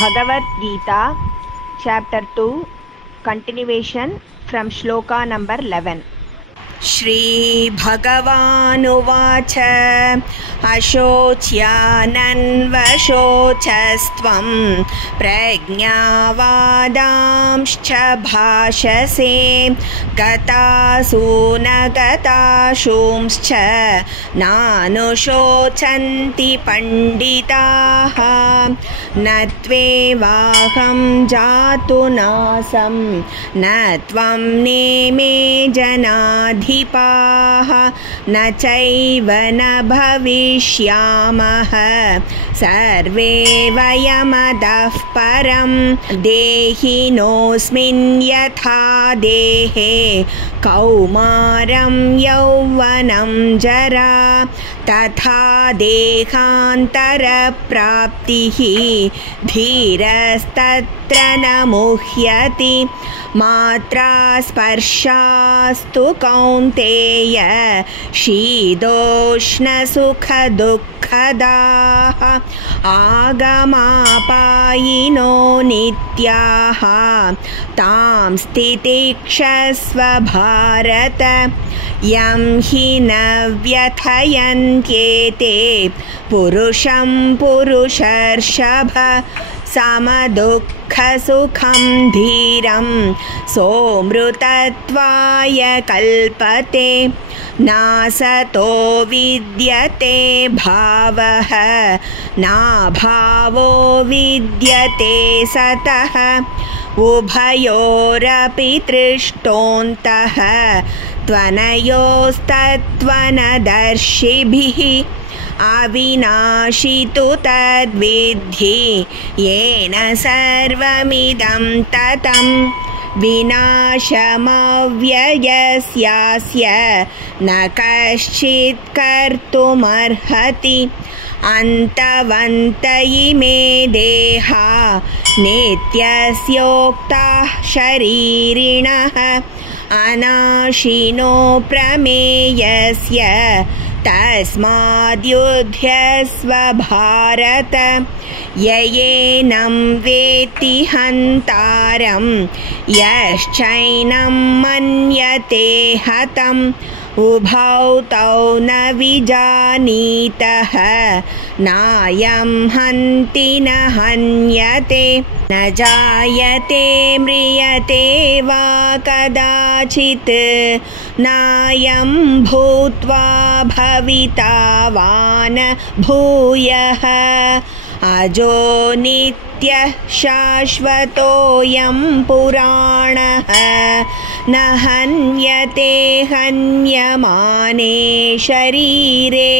Bhagavad Gita, Chapter 2, Continuation from Shloka number 11. Shri Bhagavanuvāca Aśocyananvaśocastvam Prajñāvādāṃsca bhāṣase Gatāsūnagatāṣūṃsca Nānuṣocanti panditāః Natvevāham jātu nāsam Natvam neme janādhipaः न चैव न भविष्यामः सर्वे वयमतः परं देहिनोऽस्मिन् यथा देहे कौमारं यौवनं जरा तथा देहान्तरप्राप्तिः धीरस्तत्र न मुह्यति मात्रा स्पर्शास्तु कौन्तेय शीतोष्णसुखदुःखदाः आगमापायिनो नित्याः तां स्थितिक्षस्व भारत यं हि न व्यथयन्त्येते पुरुषं पुरुषर्षभ समदुःखसुखं धीरं सोऽमृतत्वाय कल्पते नासतो विद्यते भावः नाभावो विद्यते सतः उभयोरपि दृष्टोऽन्तः त्वनयोस्तत्त्वनदर्शिभिः अविनाशी तु तद्विद्धि येन सर्वमिदं ततं विनाशमव्ययस्यास्य न कश्चित् कर्तुमर्हति अन्तवन्त इमे देहा नित्यस्योक्ताः शरीरिणः अनाशिनो प्रमेयस्य तस्माद्युध्यस्व भारत ययेनं वेत्ति हन्तारं यश्चैनं मन्यते हतम् उभौ तौ न विजानीतः नायं हन्ति न हन्यते न जायते म्रियते वा कदाचित् नायं भूत्वा भविता वा न भूयः अजो नित्यः शाश्वतोऽयं पुराणः न हन्यते हन्यमाने शरीरे।